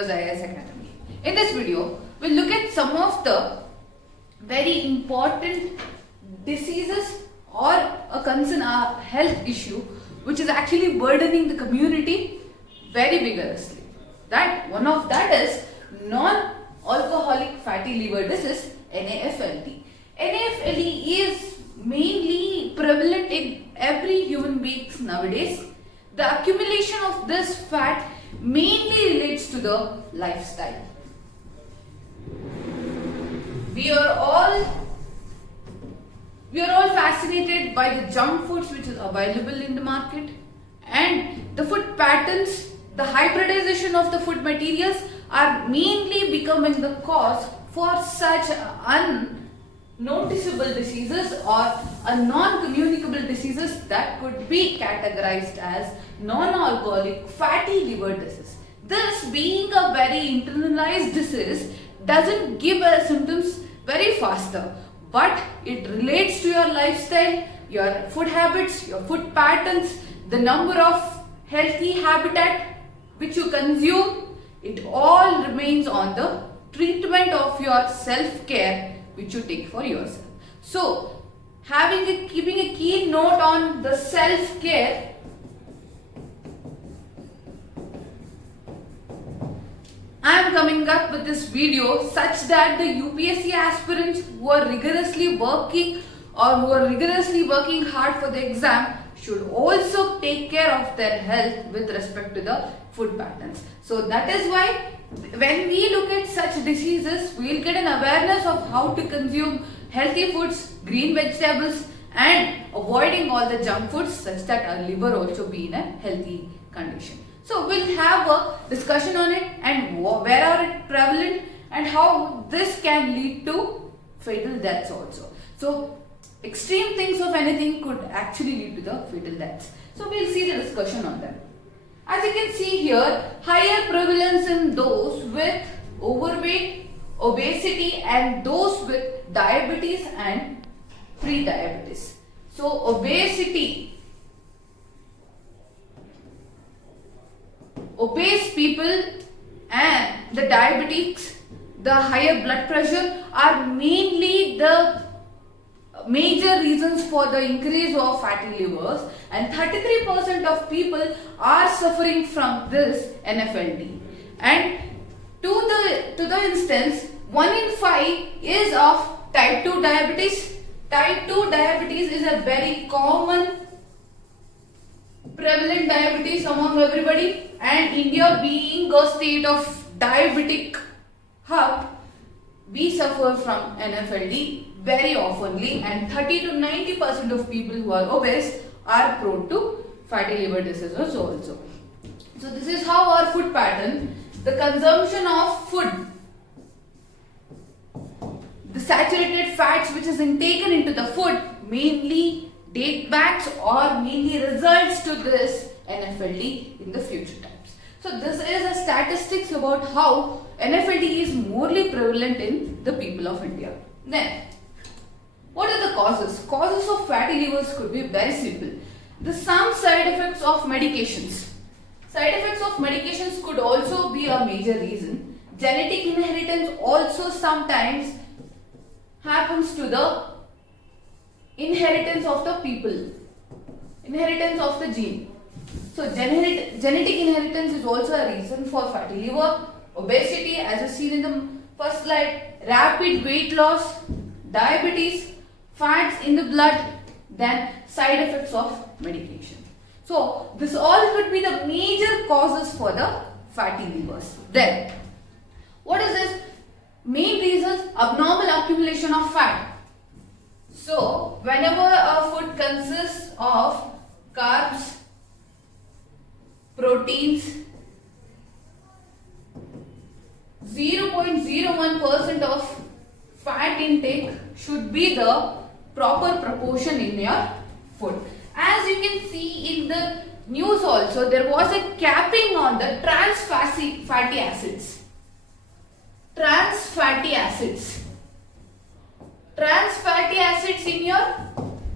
Viewers IAS Academy. In this video, we'll look at some of the very important diseases or a concern, a health issue which is actually burdening the community very vigorously. One of that is non-alcoholic fatty liver disease, NAFLD. NAFLD is mainly prevalent in every human being nowadays. The accumulation of this fat mainly relates to the lifestyle. We are all fascinated by the junk foods which is available in the market, and the food patterns, the hybridization of the food materials are mainly becoming the cause for such unnoticeable diseases or non-communicable diseases that could be categorized as non-alcoholic fatty liver disease. This being a very internalized disease doesn't give us symptoms very faster, but it relates to your lifestyle, your food habits, your food patterns, the number of healthy habitat which you consume. It all remains on the treatment of your self-care which you take for yourself. So, keeping a keen note on the self-care, I am coming up with this video such that the UPSC aspirants who are rigorously working hard for the exam should also take care of their health with respect to the food patterns. So that is why when we look at such diseases, we will get an awareness of how to consume healthy foods, green vegetables, and avoiding all the junk foods such that our liver also be in a healthy condition. So we'll have a discussion on it and where are it prevalent and how this can lead to fatal deaths also. So extreme things of anything could actually lead to the fatal deaths. So we'll see the discussion on them. As you can see here, higher prevalence in those with overweight, obesity, and those with diabetes and pre-diabetes. So obese people and the diabetics, the higher blood pressure are mainly the major reasons for the increase of fatty livers, and 33% of people are suffering from this NAFLD. And to the instance, 1 in 5 is of type 2 diabetes. Type 2 diabetes is a very common prevalent diabetes among everybody, and India being a state of diabetic hub, we suffer from NAFLD very oftenly, and 30 to 90% of people who are obese are prone to fatty liver diseases also. So this is how our food pattern, the consumption of food, the saturated fats which is intaken into the food mainly date backs or mainly results to this NAFLD in the future times. So this is a statistics about how NAFLD is morely prevalent in the people of India. Then, what are the causes? Causes of fatty livers could be very simple. Some side effects of medications. Side effects of medications could also be a major reason. Genetic inheritance also sometimes happens to the inheritance of the people, inheritance of the gene. So genetic inheritance is also a reason for fatty liver, obesity as is seen in the first slide, rapid weight loss, diabetes, fats in the blood, then side effects of medication. So this all could be the major causes for the fatty livers. Then what is this? Main reasons: abnormal accumulation of fat. So whenever a food consists of carbs, proteins, 0.01% of fat intake should be the proper proportion in your food. As you can see in the news also, there was a capping on the trans fatty acids. Trans fatty acids in your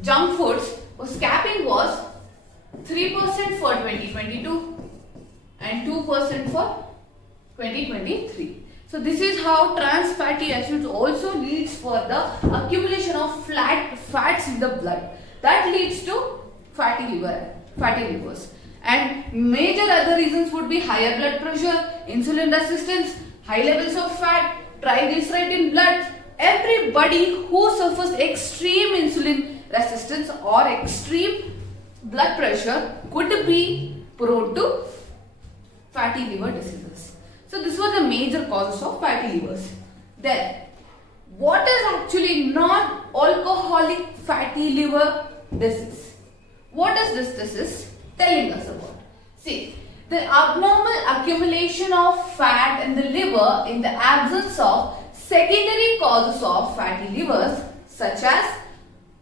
junk foods capping was 3% for 2022 and 2% for 2023. So this is how trans fatty acids also leads for the accumulation of fats in the blood. That leads to fatty livers. And major other reasons would be higher blood pressure, insulin resistance, high levels of fat, triglyceride in blood. Everybody who suffers extreme insulin resistance or extreme blood pressure could be prone to fatty liver diseases. So these were the major causes of fatty livers. Then, what is actually non-alcoholic fatty liver disease? What is this disease telling us about? See, the abnormal accumulation of fat in the liver in the absence of secondary causes of fatty livers such as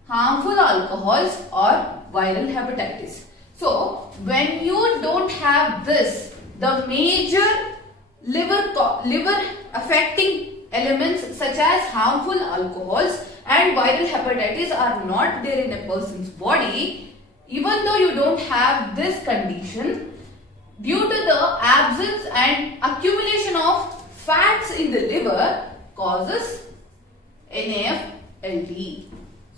harmful alcohols or viral hepatitis. So, when you don't have this, the major liver affecting elements such as harmful alcohols and viral hepatitis are not there in a person's body, even though you don't have this condition, due to the absence and accumulation of fats in the liver causes NAFLD.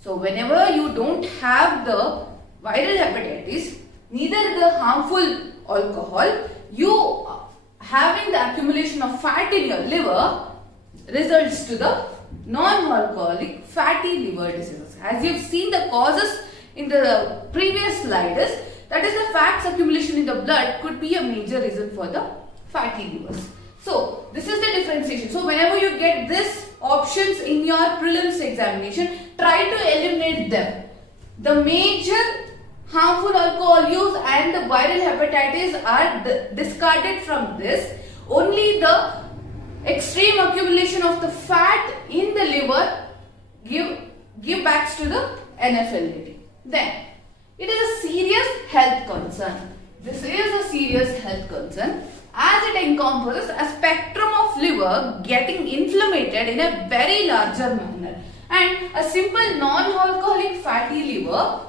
So whenever you don't have the viral hepatitis, neither the harmful alcohol, you having the accumulation of fat in your liver results to the non-alcoholic fatty liver diseases. As you've seen the causes in the previous slide is, that is the fats accumulation in the blood could be a major reason for the fatty livers. So this is the differentiation. So whenever you get this options in your prelims examination, try to eliminate them. The major harmful alcohol use and the viral hepatitis are discarded from this. Only the extreme accumulation of the fat in the liver give backs to the NAFLD. Then, it is a serious health concern. This is a serious health concern as it encompasses a spectrum of liver getting inflamed in a very larger manner, and a simple non-alcoholic fatty liver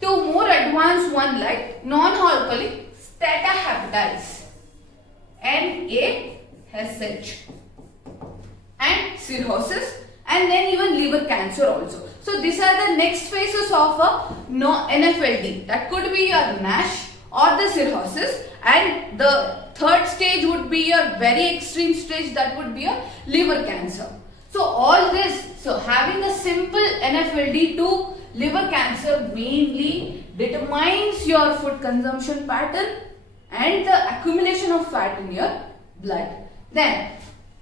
to more advanced one like non-alcoholic steatohepatitis, NASH, and cirrhosis, and then even liver cancer also. So these are the next phases of a NAFLD. That could be your NASH or the cirrhosis, and the third stage would be your very extreme stage, that would be a liver cancer. So all this, so having a simple NAFLD to liver cancer mainly determines your food consumption pattern and the accumulation of fat in your blood. Then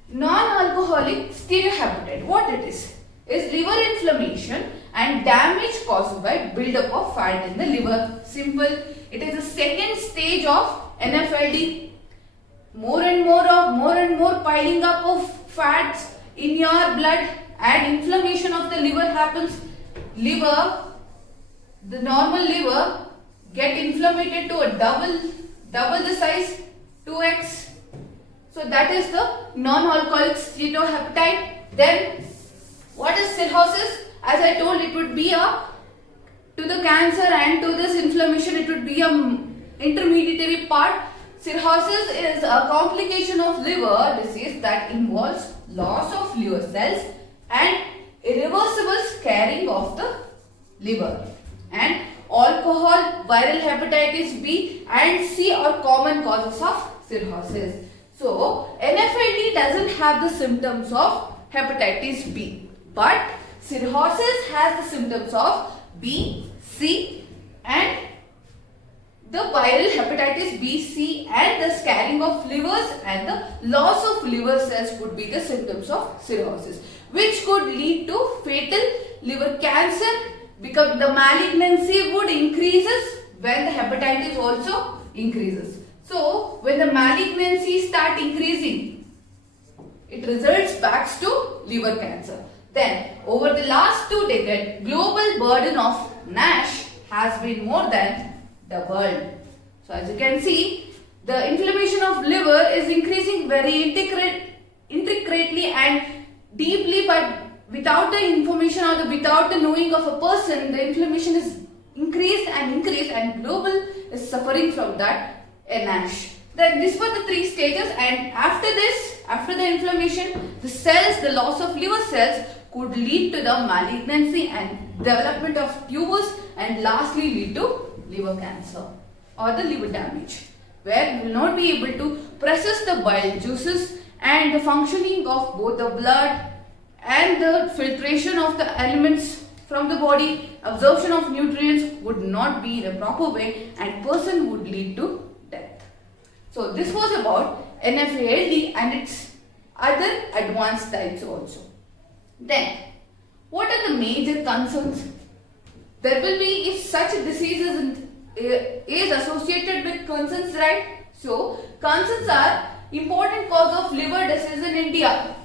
non-alcoholic steatohepatitis, what it is liver inflammation and damage caused by buildup of fat in the liver. Simple. It is the second stage of NAFLD. More and more piling up of fats in your blood and inflammation of the liver happens. Liver, the normal liver get inflamed to a double the size, 2x. So that is the non-alcoholic steatohepatitis. Then what is cirrhosis? As I told, it would be to the cancer and to this inflammation, it would be a intermediary part. Cirrhosis is a complication of liver disease that involves loss of liver cells and irreversible scarring of the liver. And alcohol, viral hepatitis B and C are common causes of cirrhosis. So NAFLD doesn't have the symptoms of hepatitis B, but cirrhosis has the symptoms of B, C and the viral hepatitis B, C and the scarring of livers and the loss of liver cells would be the symptoms of cirrhosis, which could lead to fatal liver cancer, because the malignancy would increases when the hepatitis also increases. So when the malignancy start increasing, it results back to liver cancer. Then over the last 2 decades, global burden of NASH has been more than doubled. So as you can see, the inflammation of liver is increasing very intricately and deeply, but without the information or without the knowing of a person, the inflammation is increased and global is suffering from that NASH. Then these were the three stages, and after this, after the inflammation, the cells, the loss of liver cells could lead to the malignancy and development of tumors, and lastly lead to liver cancer or the liver damage, where you will not be able to process the bile juices, and the functioning of both the blood and the filtration of the elements from the body, absorption of nutrients would not be in a proper way, and person would lead to death. So this was about NFALD and its other advanced types also. Then, what are the major concerns? There will be, if such disease is associated with concerns, right? So, concerns are important cause of liver disease in India.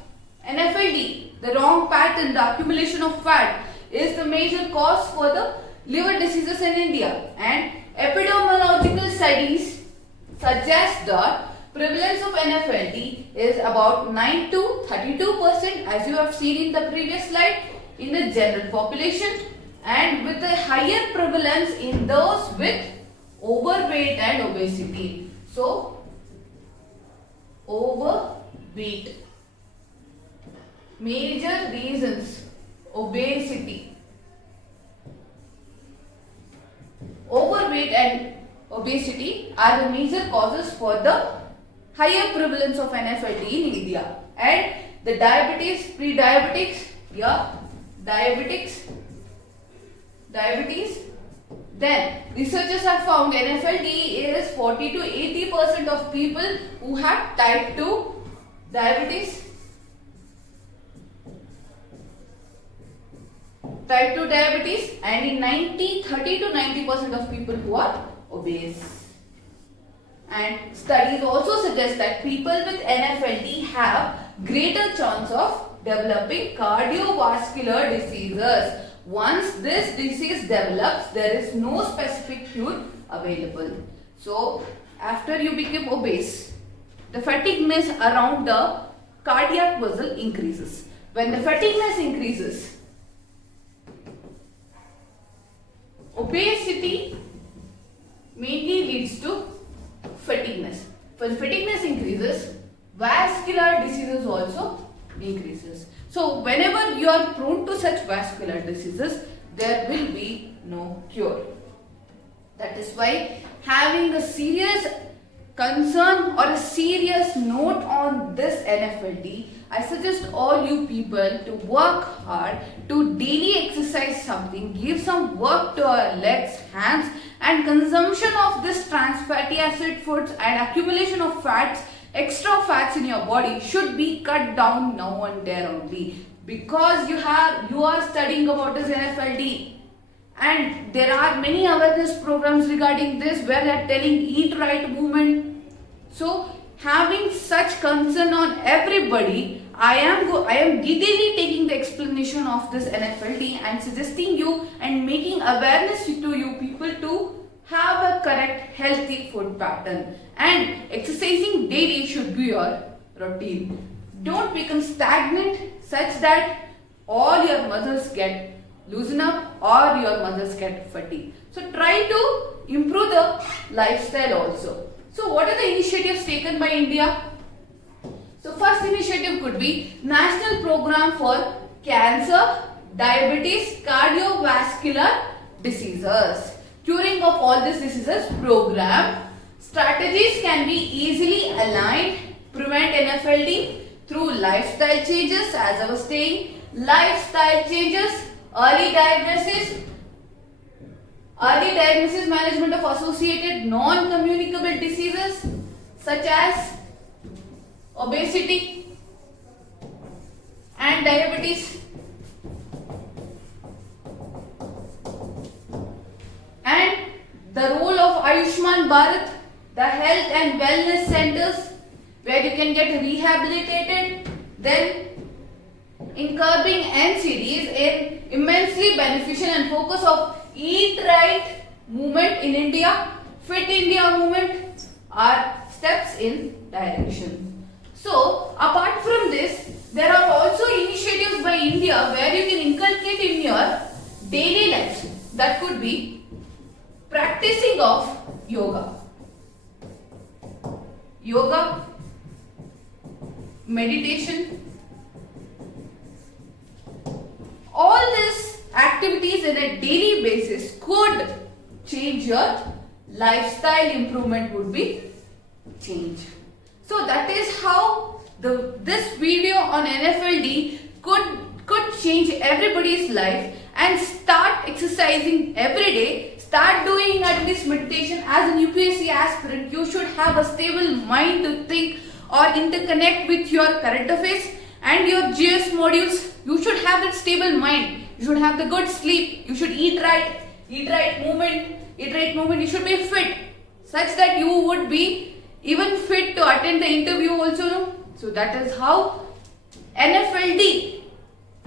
NFLD, the wrong pattern, the accumulation of fat is the major cause for the liver diseases in India. And epidemiological studies suggest that prevalence of NFLD is about 9 to 32%, as you have seen in the previous slide, in the general population, and with a higher prevalence in those with overweight and obesity. So, overweight. Major reasons: obesity. Overweight and obesity are the major causes for the higher prevalence of NFLD in India. And the diabetes, pre-diabetics, diabetes. Then researchers have found NFLD is 40 to 80% of people who have type 2 diabetes. Type 2 diabetes, and in 30 to 90% of people who are obese. And studies also suggest that people with NFLD have greater chance of developing cardiovascular diseases. Once this disease develops, there is no specific cure available. So, after you become obese, the fatigueness around the cardiac muscle increases. When the fatigueness increases, obesity mainly leads to fatigueness. When fatigueness increases, vascular diseases also increases. So whenever you are prone to such vascular diseases, there will be no cure. That is why having a serious concern or a serious note on this NFLD, I suggest all you people to work hard, to daily exercise something, give some work to our legs, hands, and consumption of this trans fatty acid foods and accumulation of fats, extra fats in your body should be cut down now and there only, because you are studying about this NFLD. And there are many awareness programs regarding this where they are telling eat right movement. So having such concern on everybody, I am detailedly taking the explanation of this NFLD and suggesting you and making awareness to you people to have a correct healthy food pattern, and exercising daily should be your routine. Don't become stagnant such that all your muscles get loosen up or your muscles get fatigued. So try to improve the lifestyle also. So what are the initiatives taken by India? So first initiative could be National Program for Cancer, Diabetes, Cardiovascular Diseases. Curing of all these diseases program. Strategies can be easily aligned. Prevent NFLD through lifestyle changes, as I was saying. Lifestyle changes, early diagnosis, management of associated non-communicable diseases such as obesity and diabetes, and the role of Ayushman Bharat, the health and wellness centers where you can get rehabilitated. Then in curbing NCDs, in immensely beneficial and focus of Eat Right movement in India, Fit India movement are steps in direction. So apart from this, there are also initiatives by India where you can inculcate in your daily lives. That could be practicing of yoga. yoga, meditation, all these activities in a daily basis could change your lifestyle. Improvement would be change. So that is how this video on NFLD could change everybody's life. And start exercising every day. Start doing at least meditation. As an UPSC aspirant, you should have a stable mind to think or interconnect with your current affairs and your GS modules. You should have that stable mind. You should have the good sleep. You should eat right movement. You should be fit, such that you would be even fit to attend the interview also. No? So that is how NFLD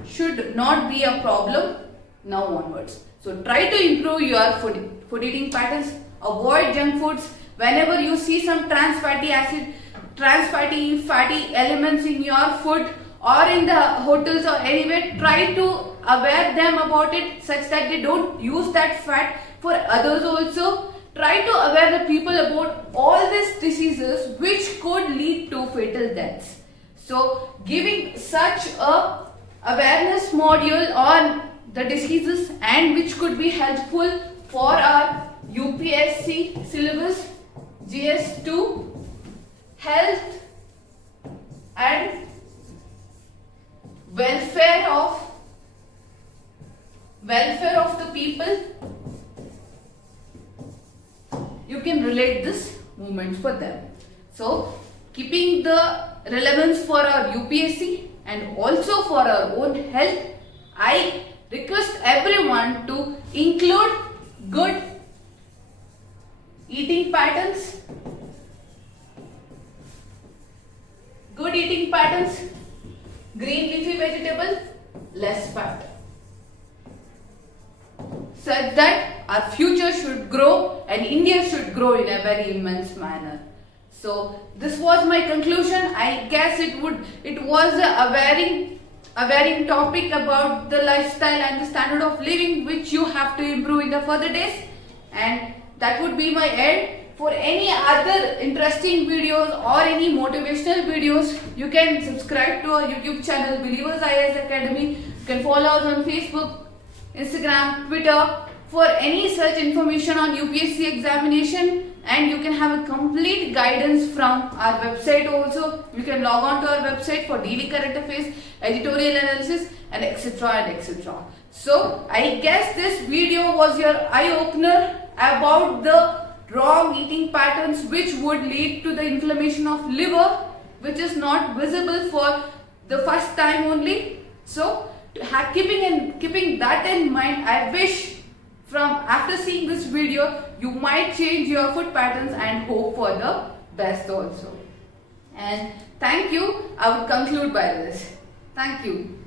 should not be a problem now onwards. So try to improve your food eating patterns. Avoid junk foods. Whenever you see some trans fatty elements in your food or in the hotels or anywhere, try to aware them about it, such that they don't use that fat for others also. Try to aware the people about all these diseases which could lead to fatal deaths. So giving such a awareness module on the diseases and which could be helpful for our UPSC syllabus, GS2, health and welfare of the people. You can relate this movement for them. So keeping the relevance for our UPSC and also for our own health, I request everyone to include good eating patterns, green leafy vegetable, less fat, such that our future should grow and India should grow in a very immense manner. So this was my conclusion. I guess it was a varying topic about the lifestyle and the standard of living which you have to improve in the further days, and that would be my end. For any other interesting videos or any motivational videos, you can subscribe to our YouTube channel Believers IAS Academy. You can follow us on Facebook, Instagram, Twitter for any such information on UPSC examination, and you can have a complete guidance from our website also. You can log on to our website for daily current affairs, editorial analysis and etc. So I guess this video was your eye-opener about the wrong eating patterns which would lead to the inflammation of liver, which is not visible for the first time only. So keeping that in mind, I wish from after seeing this video you might change your food patterns and hope for the best also. And thank you. I would conclude by this. Thank you.